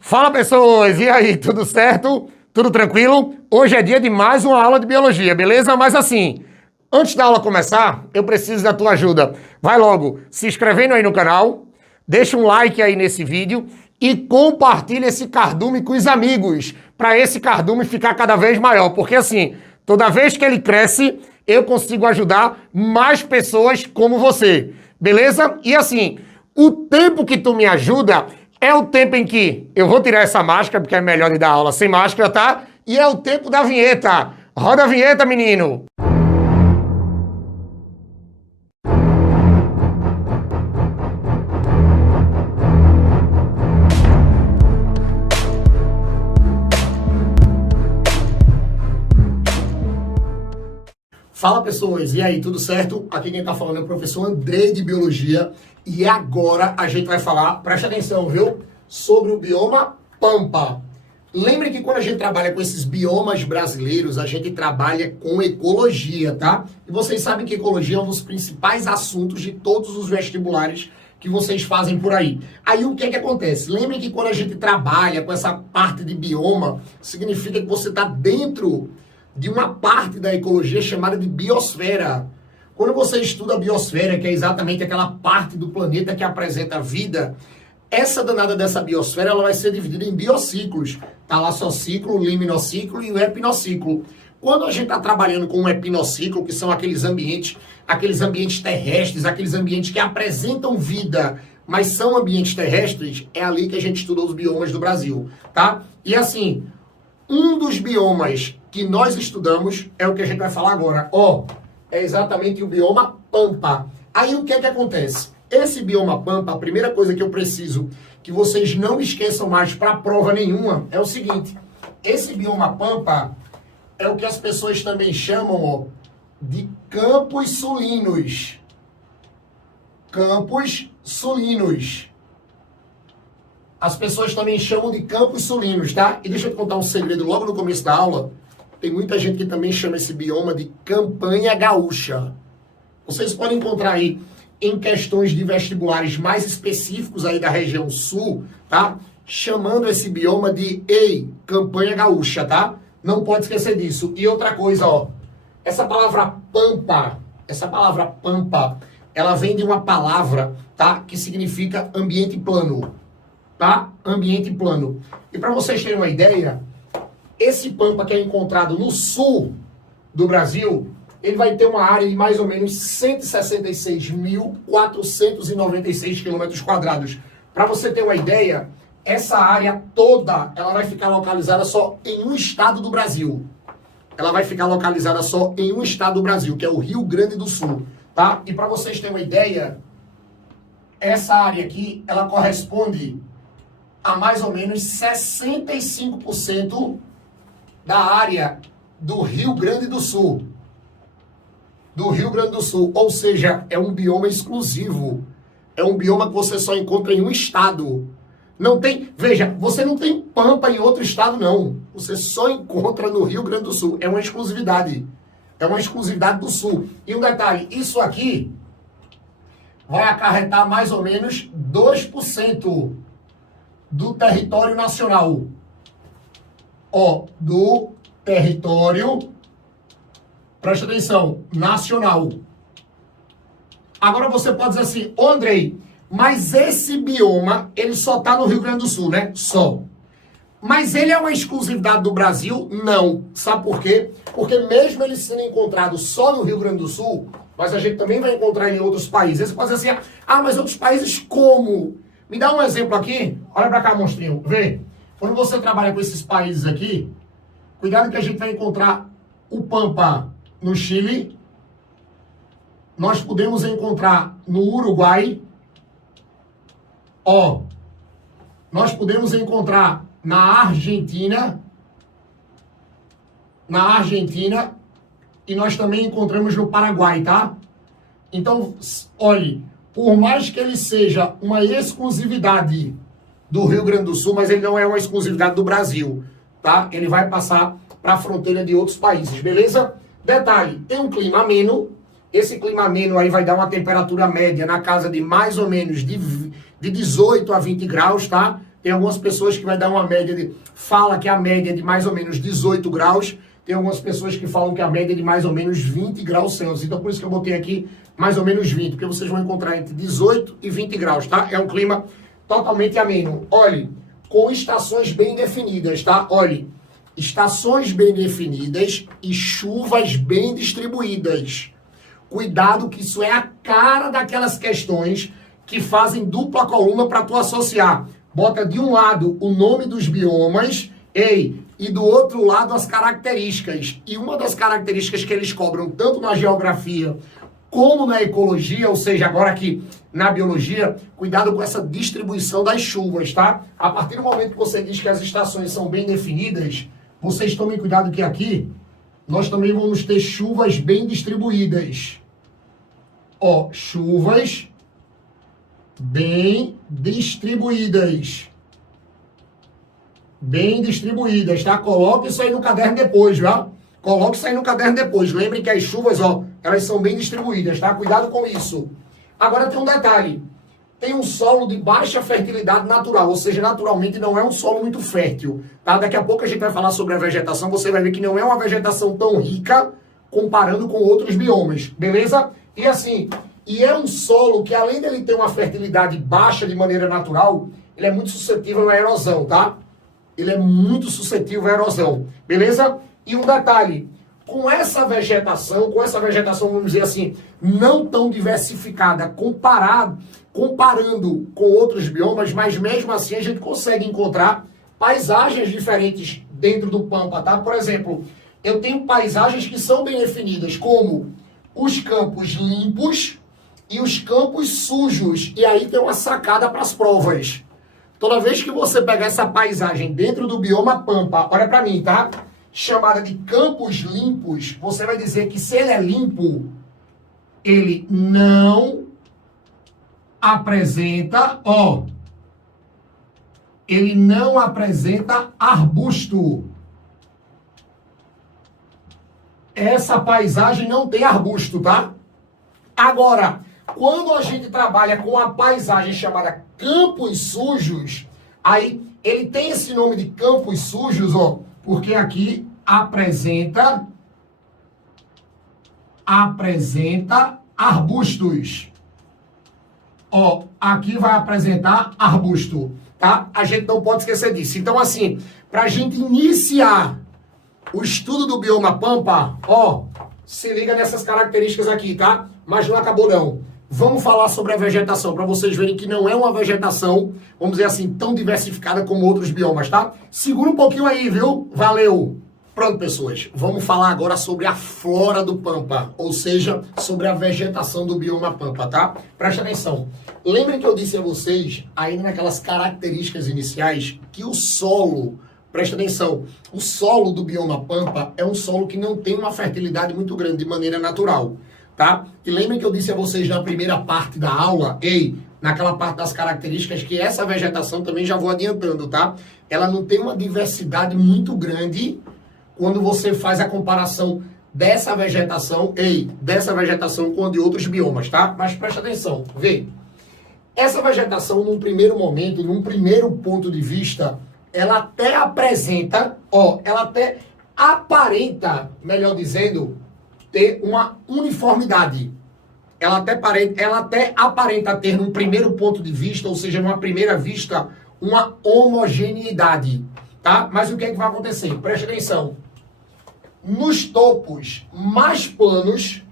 Fala, pessoas! E aí, tudo certo? Tudo tranquilo? Hoje é dia de mais uma aula de biologia, beleza? Mas assim, antes da aula começar, eu preciso da tua ajuda. Vai logo se inscrevendo aí no canal, deixa um like aí nesse vídeo e compartilha esse cardume com os amigos, para esse cardume ficar cada vez maior, porque assim, toda vez que ele cresce, eu consigo ajudar mais pessoas como você, beleza? E assim, o tempo que tu me ajuda é o tempo em que eu vou tirar essa máscara, porque é melhor de dar aula sem máscara, tá? E é o tempo da vinheta. Roda a vinheta, menino! Fala, pessoas, e aí, tudo certo? Aqui quem tá falando é o professor Andrei de Biologia e agora a gente vai falar, presta atenção, viu? Sobre o bioma Pampa. Lembre que quando a gente trabalha com esses biomas brasileiros, a gente trabalha com ecologia, tá? E vocês sabem que ecologia é um dos principais assuntos de todos os vestibulares que vocês fazem por aí. Aí o que é que acontece? Lembre que quando a gente trabalha com essa parte de bioma, significa que você tá dentro de uma parte da ecologia chamada de biosfera. Quando você estuda a biosfera, que é exatamente aquela parte do planeta que apresenta vida, essa danada dessa biosfera ela vai ser dividida em biociclos. Tá lá só ciclo, o liminociclo e o epinociclo. Quando a gente está trabalhando com um epinociclo, que são aqueles ambientes terrestres, aqueles ambientes que apresentam vida, mas são ambientes terrestres, é ali que a gente estuda os biomas do Brasil, tá? E assim, um dos biomas que nós estudamos é o que a gente vai falar agora. É exatamente o bioma Pampa. Aí o que é que acontece? Esse bioma Pampa, a primeira coisa que eu preciso que vocês não esqueçam mais para prova nenhuma é o seguinte. Esse bioma Pampa é o que as pessoas também chamam de campos sulinos. Campos sulinos. As pessoas também chamam de campos sulinos, tá? E deixa eu te contar um segredo logo no começo da aula. Tem muita gente que também chama esse bioma de campanha gaúcha. Vocês podem encontrar aí em questões de vestibulares mais específicos aí da região sul, tá? Chamando esse bioma de, campanha gaúcha, tá? Não pode esquecer disso. E outra coisa, essa palavra pampa, ela vem de uma palavra, tá? Que significa ambiente plano, tá? Ambiente plano. E para vocês terem uma ideia, esse pampa que é encontrado no sul do Brasil, ele vai ter uma área de mais ou menos 166.496 quilômetros quadrados. Para você ter uma ideia, essa área toda, ela vai ficar localizada só em um estado do Brasil. Ela vai ficar localizada só em um estado do Brasil, que é o Rio Grande do Sul, tá? E para vocês terem uma ideia, essa área aqui, ela corresponde a mais ou menos 65% da área do Rio Grande do Sul. Ou seja, é um bioma exclusivo. É um bioma que você só encontra em um estado. Não tem, veja, você não tem pampa em outro estado, não. Você só encontra no Rio Grande do Sul. É uma exclusividade. É uma exclusividade do Sul. E um detalhe, isso aqui vai acarretar mais ou menos 2% do território nacional. Do território, presta atenção, nacional. Agora você pode dizer assim, Andrei, mas esse bioma, ele só está no Rio Grande do Sul, né? Só. Mas ele é uma exclusividade do Brasil? Não. Sabe por quê? Porque mesmo ele sendo encontrado só no Rio Grande do Sul, mas a gente também vai encontrar ele em outros países. Você pode dizer assim, mas outros países como? Me dá um exemplo aqui. Olha pra cá, monstrinho. Vê. Quando você trabalha com esses países aqui, cuidado que a gente vai encontrar o Pampa no Chile. Nós podemos encontrar no Uruguai. Nós podemos encontrar na Argentina. E nós também encontramos no Paraguai, tá? Então, olhe, por mais que ele seja uma exclusividade do Rio Grande do Sul, mas ele não é uma exclusividade do Brasil, tá? Ele vai passar para a fronteira de outros países, beleza? Detalhe, tem um clima ameno, Esse clima ameno aí vai dar uma temperatura média na casa de mais ou menos de 18 a 20 graus, tá? Tem algumas pessoas que vai dar uma média fala que a média é de mais ou menos 18 graus. Tem algumas pessoas que falam que a média é de mais ou menos 20 graus Celsius. Então por isso que eu botei aqui mais ou menos 20, porque vocês vão encontrar entre 18 e 20 graus, tá? É um clima totalmente ameno. Olhe, com estações bem definidas, tá? Olhe, estações bem definidas e chuvas bem distribuídas. Cuidado que isso é a cara daquelas questões que fazem dupla coluna para tu associar. Bota de um lado o nome dos biomas, e do outro lado as características. E uma das características que eles cobram tanto na geografia como na ecologia, ou seja, agora aqui na biologia, cuidado com essa distribuição das chuvas, tá? A partir do momento que você diz que as estações são bem definidas, vocês tomem cuidado que aqui nós também vamos ter chuvas bem distribuídas. Ó, chuvas bem distribuídas. Bem distribuídas, tá? Coloque isso aí no caderno depois, viu? Coloque isso aí no caderno depois. Lembrem que as chuvas, ó, elas são bem distribuídas, tá? Cuidado com isso. Agora tem um detalhe. Tem um solo de baixa fertilidade natural, ou seja, naturalmente não é um solo muito fértil, tá? Daqui a pouco a gente vai falar sobre a vegetação, você vai ver que não é uma vegetação tão rica comparando com outros biomas, beleza? E assim, é um solo que além dele ter uma fertilidade baixa de maneira natural, ele é muito suscetível à erosão, tá? Ele é muito suscetível à erosão, beleza? E um detalhe, com essa vegetação, vamos dizer assim, não tão diversificada, comparando com outros biomas, mas mesmo assim a gente consegue encontrar paisagens diferentes dentro do Pampa, tá? Por exemplo, eu tenho paisagens que são bem definidas, como os campos limpos e os campos sujos. E aí tem uma sacada para as provas. Toda vez que você pegar essa paisagem dentro do bioma Pampa, olha para mim, tá? Chamada de campos limpos, você vai dizer que se ele é limpo, ele não apresenta, ó, ele não apresenta arbusto. Essa paisagem não tem arbusto, tá? Agora, quando a gente trabalha com a paisagem chamada campos sujos, aí ele tem esse nome de campos sujos, ó, porque aqui apresenta arbustos. Ó, aqui vai apresentar arbusto, tá? A gente não pode esquecer disso. Então, assim, pra gente iniciar o estudo do bioma Pampa, ó, se liga nessas características aqui, tá? Mas não acabou não. Vamos falar sobre a vegetação, para vocês verem que não é uma vegetação, vamos dizer assim, tão diversificada como outros biomas, tá? Segura um pouquinho aí, viu? Valeu! Pronto, pessoas, vamos falar agora sobre a flora do Pampa, ou seja, sobre a vegetação do bioma Pampa, tá? Presta atenção. Lembrem que eu disse a vocês, ainda naquelas características iniciais, que o solo, presta atenção, o solo do bioma Pampa é um solo que não tem uma fertilidade muito grande de maneira natural, tá? E lembrem que eu disse a vocês na primeira parte da aula, naquela parte das características, que essa vegetação também já vou adiantando, tá? Ela não tem uma diversidade muito grande quando você faz a comparação dessa vegetação com a de outros biomas, tá? Mas presta atenção, vê. Essa vegetação, num primeiro momento, num primeiro ponto de vista, ela até apresenta, ó, ela até aparenta, melhor dizendo, ter uma uniformidade. Ela até aparenta ter, num primeiro ponto de vista, ou seja, numa primeira vista, uma homogeneidade, tá? Mas o que é que vai acontecer? Presta atenção. Nos topos mais planos,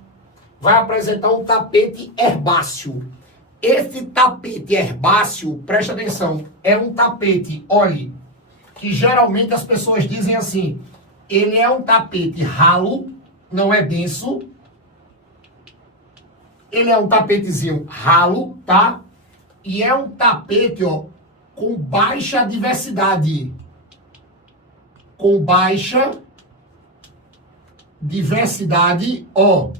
vai apresentar um tapete herbáceo. Esse tapete herbáceo, presta atenção, é um tapete, olhe, que geralmente as pessoas dizem assim, ele é um tapete ralo, não é denso, ele é um tapetezinho ralo, tá? E é um tapete, ó, com baixa diversidade. Com baixa diversidade, ó.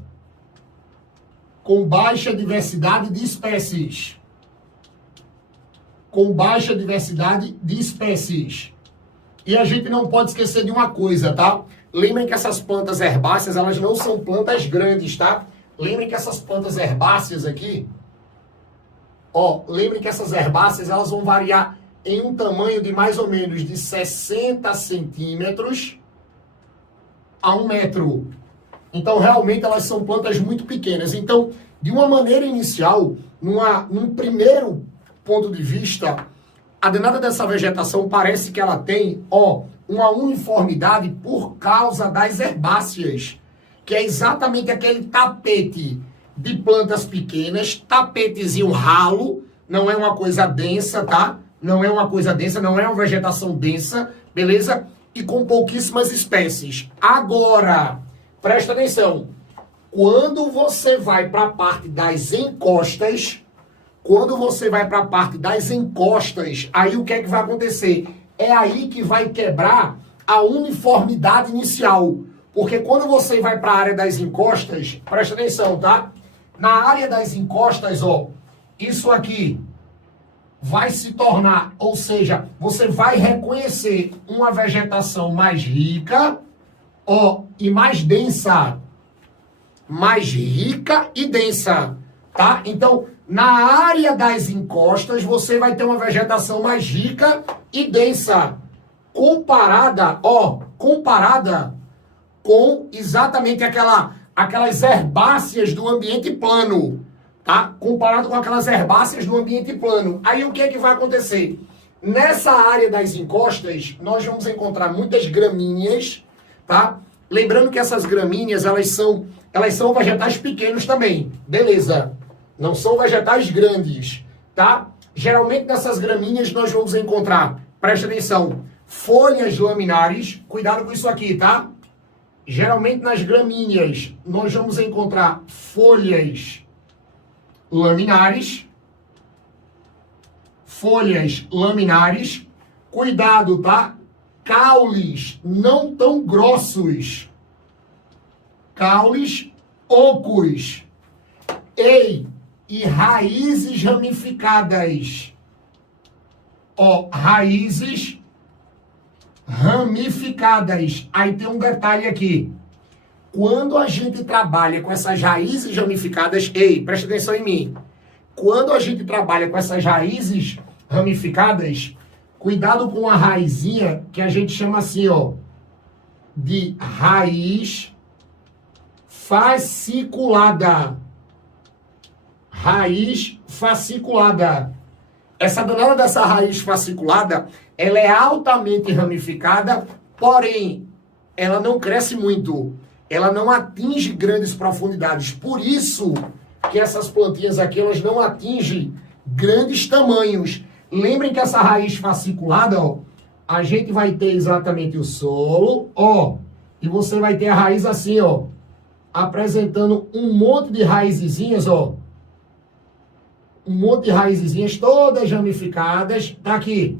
Com baixa diversidade de espécies. Com baixa diversidade de espécies. E a gente não pode esquecer de uma coisa, tá? Lembrem que essas plantas herbáceas, elas não são plantas grandes, tá? Lembrem que essas plantas herbáceas aqui, ó, lembrem que essas herbáceas, elas vão variar em um tamanho de mais ou menos de 60 centímetros a 1 metro. Então, realmente, elas são plantas muito pequenas. Então, de uma maneira inicial, num primeiro ponto de vista, a danada dessa vegetação parece que ela tem, ó, uma uniformidade por causa das herbáceas, que é exatamente aquele tapete de plantas pequenas, tapetezinho ralo, não é uma coisa densa, tá? Não é uma coisa densa, não é uma vegetação densa, beleza? E com pouquíssimas espécies. Agora, presta atenção, quando você vai para a parte das encostas, aí o que é que vai acontecer? É aí que vai quebrar a uniformidade inicial. Porque quando você vai para a área das encostas, presta atenção, tá? Na área das encostas, ó, isso aqui vai se tornar, ou seja, você vai reconhecer uma vegetação mais rica, ó, e mais densa. Mais rica e densa, tá? Então, na área das encostas, você vai ter uma vegetação mais rica e densa. Comparada com exatamente aquelas herbáceas do ambiente plano, tá? Comparado com aquelas herbáceas do ambiente plano. Aí o que é que vai acontecer? Nessa área das encostas, nós vamos encontrar muitas gramíneas, tá? Lembrando que essas gramíneas, elas são vegetais pequenos também, beleza? Não são vegetais grandes, tá? Geralmente nessas gramíneas nós vamos encontrar, presta atenção, folhas laminares, cuidado com isso aqui, tá? Geralmente nas gramíneas nós vamos encontrar folhas laminares, cuidado, tá? Caules não tão grossos, caules ocos, e raízes ramificadas, ó, raízes ramificadas. Aí tem um detalhe aqui, quando a gente trabalha com essas raízes ramificadas, presta atenção em mim, quando a gente trabalha com essas raízes ramificadas, cuidado com a raizinha que a gente chama assim, ó, de raiz fasciculada. Raiz fasciculada. Essa danada dessa raiz fasciculada, ela é altamente ramificada, porém, ela não cresce muito. Ela não atinge grandes profundidades. Por isso que essas plantinhas aqui, elas não atingem grandes tamanhos. Lembrem que essa raiz fasciculada, ó, a gente vai ter exatamente o solo, ó, e você vai ter a raiz assim, ó, apresentando um monte de raizezinhas, ó, um monte de raizezinhas, todas ramificadas, tá aqui,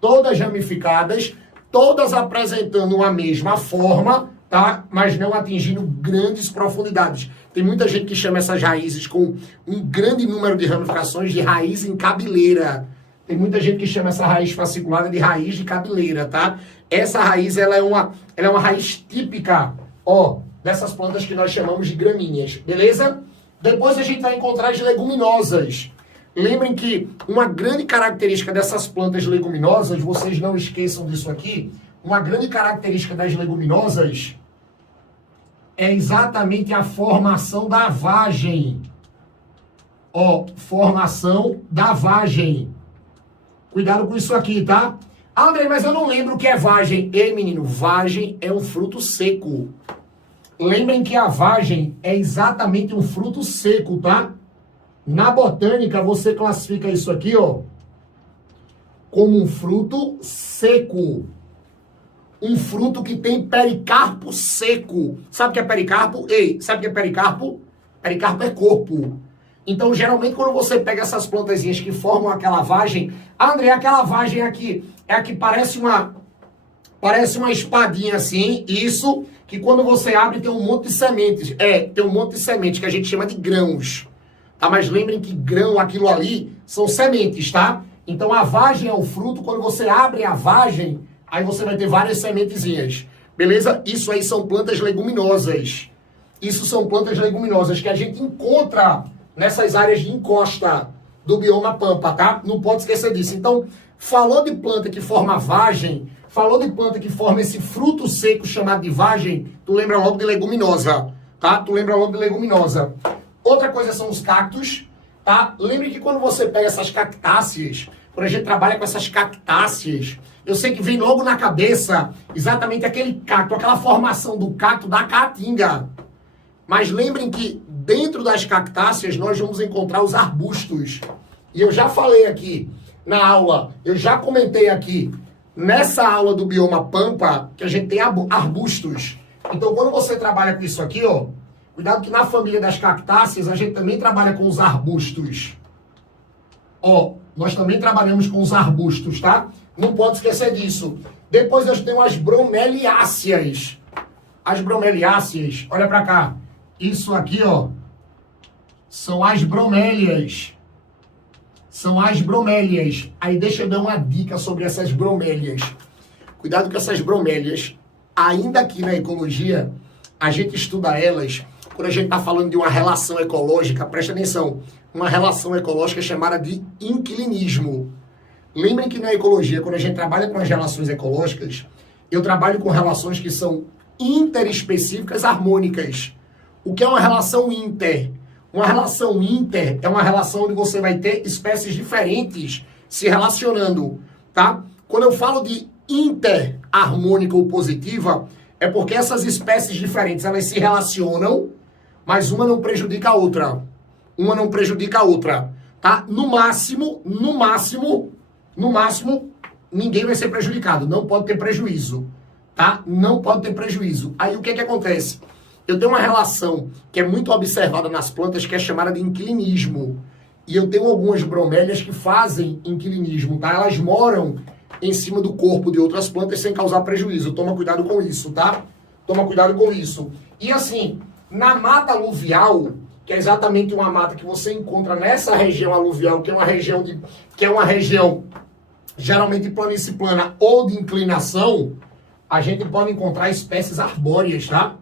todas ramificadas, todas apresentando a mesma forma, tá? Mas não atingindo grandes profundidades. Tem muita gente que chama essas raízes com um grande número de ramificações de raiz em cabeleira. Tem muita gente que chama essa raiz fasciculada de raiz de cabeleira, tá? Essa raiz, ela é uma raiz típica, ó, dessas plantas que nós chamamos de gramíneas, beleza? Depois a gente vai encontrar as leguminosas. Lembrem que uma grande característica dessas plantas leguminosas, vocês não esqueçam disso aqui, uma grande característica das leguminosas é exatamente a formação da vagem. Ó, formação da vagem. Cuidado com isso aqui, tá? Ah, André, mas eu não lembro o que é vagem. Ei, menino, vagem é um fruto seco. Lembrem que a vagem é exatamente um fruto seco, tá? Na botânica, você classifica isso aqui, ó, como um fruto seco. Um fruto que tem pericarpo seco. Sabe o que é pericarpo? Sabe o que é pericarpo? Pericarpo é corpo. Então, geralmente, quando você pega essas plantazinhas que formam aquela vagem, André, aquela vagem aqui é a que parece uma espadinha assim, isso, que quando você abre tem um monte de sementes. Tem um monte de sementes que a gente chama de grãos. Tá? Mas lembrem que grão, aquilo ali, são sementes, tá? Então, a vagem é o fruto, quando você abre a vagem, aí você vai ter várias sementezinhas. Beleza? Isso aí são plantas leguminosas. Isso são plantas leguminosas que a gente encontra nessas áreas de encosta do bioma pampa, tá? Não pode esquecer disso. Então, falou de planta que forma vagem, falou de planta que forma esse fruto seco chamado de vagem, tu lembra logo de leguminosa, tá? Tu lembra logo de leguminosa. Outra coisa são os cactos, tá? Lembre que quando você pega essas cactáceas, quando a gente trabalha com essas cactáceas, eu sei que vem logo na cabeça exatamente aquele cacto, aquela formação do cacto da caatinga. Mas lembrem que dentro das cactáceas nós vamos encontrar os arbustos. E eu já falei aqui na aula, eu já comentei aqui nessa aula do bioma pampa que a gente tem arbustos. Então quando você trabalha com isso aqui, ó, cuidado que na família das cactáceas a gente também trabalha com os arbustos. Ó, nós também trabalhamos com os arbustos, tá? Não pode esquecer disso. Depois nós temos as bromeliáceas. As bromeliáceas, olha pra cá. Isso aqui, ó, são as bromélias. São as bromélias. Aí deixa eu dar uma dica sobre essas bromélias. Cuidado com essas bromélias. Ainda aqui na ecologia, a gente estuda elas quando a gente está falando de uma relação ecológica. Presta atenção. Uma relação ecológica chamada de inclinismo. Lembrem que na ecologia, quando a gente trabalha com as relações ecológicas, eu trabalho com relações que são interespecíficas harmônicas. O que é uma relação inter? Uma relação inter é uma relação onde você vai ter espécies diferentes se relacionando, tá? Quando eu falo de interharmônica ou positiva, é porque essas espécies diferentes, elas se relacionam, mas uma não prejudica a outra. Uma não prejudica a outra, tá? No máximo, ninguém vai ser prejudicado. Não pode ter prejuízo, tá? Não pode ter prejuízo. Aí o que acontece? Eu tenho uma relação que é muito observada nas plantas que é chamada de inclinismo. E eu tenho algumas bromélias que fazem inclinismo, tá? Elas moram em cima do corpo de outras plantas sem causar prejuízo. Toma cuidado com isso, tá? Toma cuidado com isso. E assim, na mata aluvial, que é exatamente uma mata que você encontra nessa região aluvial, que é uma região geralmente planície plana ou de inclinação, a gente pode encontrar espécies arbóreas, tá?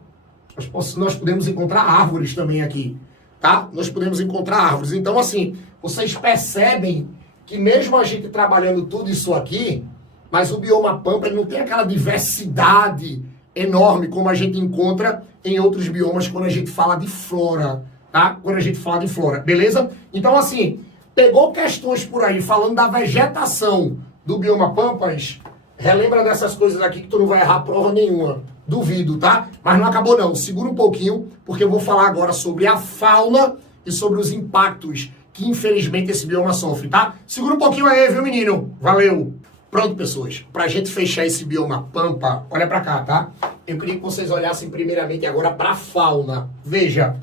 Nós podemos encontrar árvores também aqui, tá? Nós podemos encontrar árvores. Então, assim, vocês percebem que mesmo a gente trabalhando tudo isso aqui, mas o bioma pampa ele não tem aquela diversidade enorme como a gente encontra em outros biomas quando a gente fala de flora, tá? Quando a gente fala de flora, beleza? Então, assim, pegou questões por aí falando da vegetação do bioma pampas, relembra dessas coisas aqui que tu não vai errar prova nenhuma. Duvido, tá? Mas não acabou não. Segura um pouquinho, porque eu vou falar agora sobre a fauna e sobre os impactos que, infelizmente, esse bioma sofre, tá? Segura um pouquinho aí, viu, menino? Valeu! Pronto, pessoas. Pra gente fechar esse bioma pampa, olha pra cá, tá? Eu queria que vocês olhassem primeiramente agora pra fauna. Veja,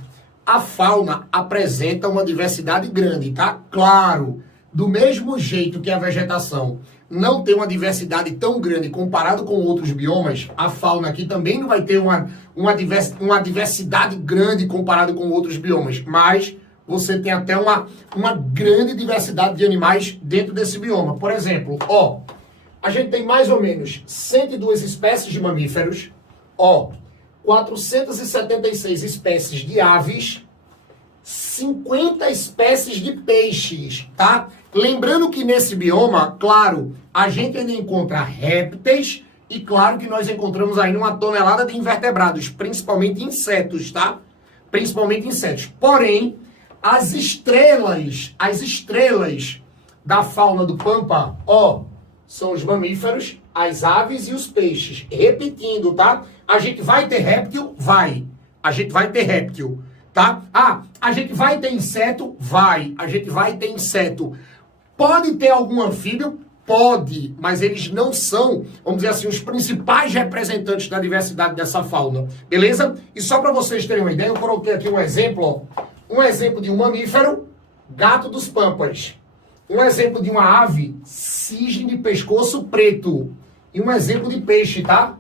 a fauna apresenta uma diversidade grande, tá? Claro, do mesmo jeito que a vegetação não tem uma diversidade tão grande comparado com outros biomas, a fauna aqui também não vai ter uma diversidade grande comparado com outros biomas, mas você tem até uma grande diversidade de animais dentro desse bioma. Por exemplo, ó, a gente tem mais ou menos 102 espécies de mamíferos, ó, 476 espécies de aves, 50 espécies de peixes, tá? Lembrando que nesse bioma, claro, a gente ainda encontra répteis e claro que nós encontramos aí uma tonelada de invertebrados, principalmente insetos, tá? Principalmente insetos. Porém, as estrelas da fauna do Pampa, ó, são os mamíferos, as aves e os peixes. Repetindo, tá? A gente vai ter réptil? Vai. A gente vai ter réptil, tá? Ah, a gente vai ter inseto? Vai. A gente vai ter inseto. Pode ter algum anfíbio? Pode, mas eles não são, vamos dizer assim, os principais representantes da diversidade dessa fauna, beleza? E só para vocês terem uma ideia, eu coloquei aqui um exemplo, ó. Um exemplo de um mamífero, gato dos pampas. Um exemplo de uma ave, cisne de pescoço preto. E um exemplo de peixe, tá?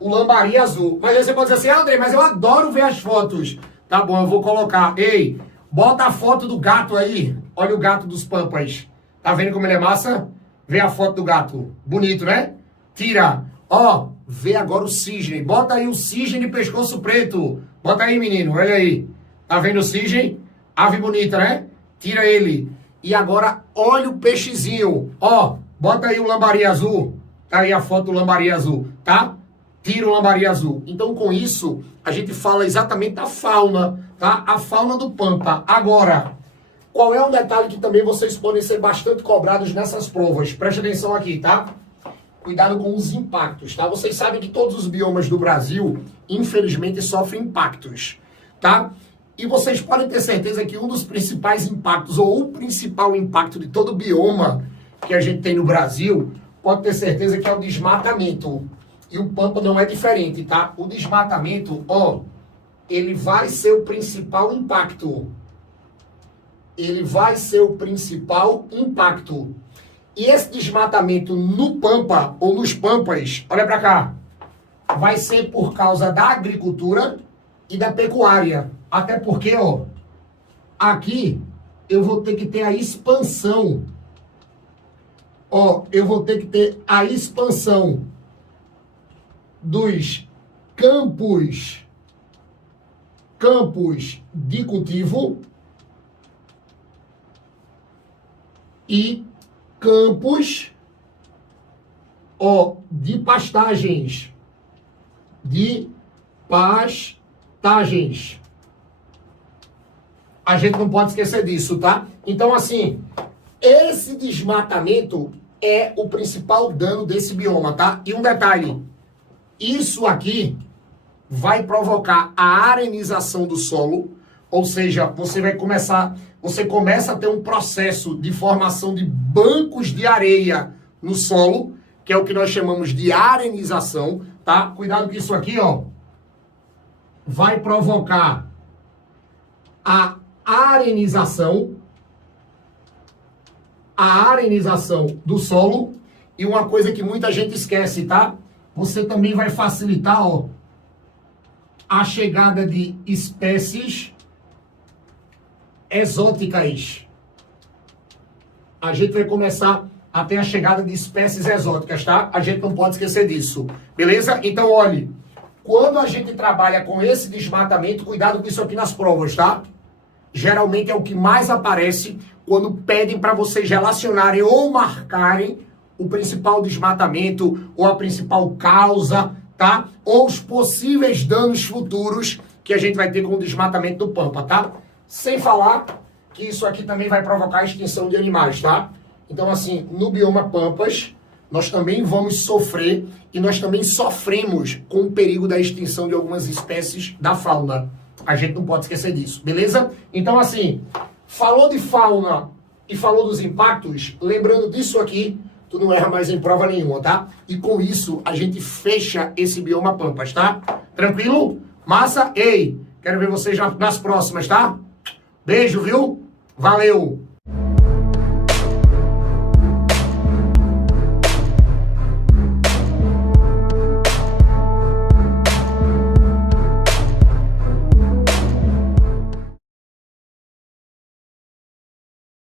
O lambari azul. Mas aí você pode dizer assim, ah, André, mas eu adoro ver as fotos. Tá bom, eu vou colocar. Ei, bota a foto do gato aí. Olha o gato dos pampas. Tá vendo como ele é massa? Vê a foto do gato. Bonito, né? Tira. Ó, vê agora o cisne. Bota aí o cisne de pescoço preto. Bota aí, menino, olha aí. Tá vendo o cisne? Ave bonita, né? Tira ele. E agora, olha o peixezinho. Ó, bota aí o lambari azul. Tá aí a foto do lambari azul, tá? Tira o lambari azul. Então, com isso, a gente fala exatamente da fauna, tá? A fauna do Pampa. Agora, qual é um detalhe que também vocês podem ser bastante cobrados nessas provas? Preste atenção aqui, tá? Cuidado com os impactos, tá? Vocês sabem que todos os biomas do Brasil, infelizmente, sofrem impactos, tá? E vocês podem ter certeza que um dos principais impactos, ou o principal impacto de todo bioma que a gente tem no Brasil, pode ter certeza que é o desmatamento. E o Pampa não é diferente, tá? O desmatamento, ó, ele vai ser o principal impacto. Ele vai ser o principal impacto. E esse desmatamento no Pampa, ou nos Pampas, olha pra cá, vai ser por causa da agricultura e da pecuária. Até porque, ó, aqui eu vou ter que ter a expansão. Ó, eu vou ter que ter a expansão dos campos de cultivo e campos, ó, de pastagens. De pastagens. A gente não pode esquecer disso, tá? Então, assim, esse desmatamento é o principal dano desse bioma, tá? E um detalhe, isso aqui vai provocar a arenização do solo, ou seja, você começa a ter um processo de formação de bancos de areia no solo, que é o que nós chamamos de arenização, tá? Cuidado que isso aqui, ó, vai provocar a arenização do solo. E uma coisa que muita gente esquece, tá? Você também vai facilitar, ó, a chegada de espécies exóticas. A gente vai começar a ter a chegada de espécies exóticas, tá? A gente não pode esquecer disso, beleza? Então, olhe, quando a gente trabalha com esse desmatamento, cuidado com isso aqui nas provas, tá? Geralmente é o que mais aparece quando pedem para vocês relacionarem ou marcarem o principal desmatamento ou a principal causa, tá? Ou os possíveis danos futuros que a gente vai ter com o desmatamento do Pampa, tá? Sem falar que isso aqui também vai provocar a extinção de animais, tá? Então, assim, no bioma Pampas, nós também vamos sofrer e nós também sofremos com o perigo da extinção de algumas espécies da fauna. A gente não pode esquecer disso, beleza? Então, assim, falou de fauna e falou dos impactos, lembrando disso aqui, tu não erra mais em prova nenhuma, tá? E com isso, a gente fecha esse bioma Pampas, tá? Tranquilo? Massa? Ei, quero ver vocês nas próximas, tá? Beijo, viu? Valeu!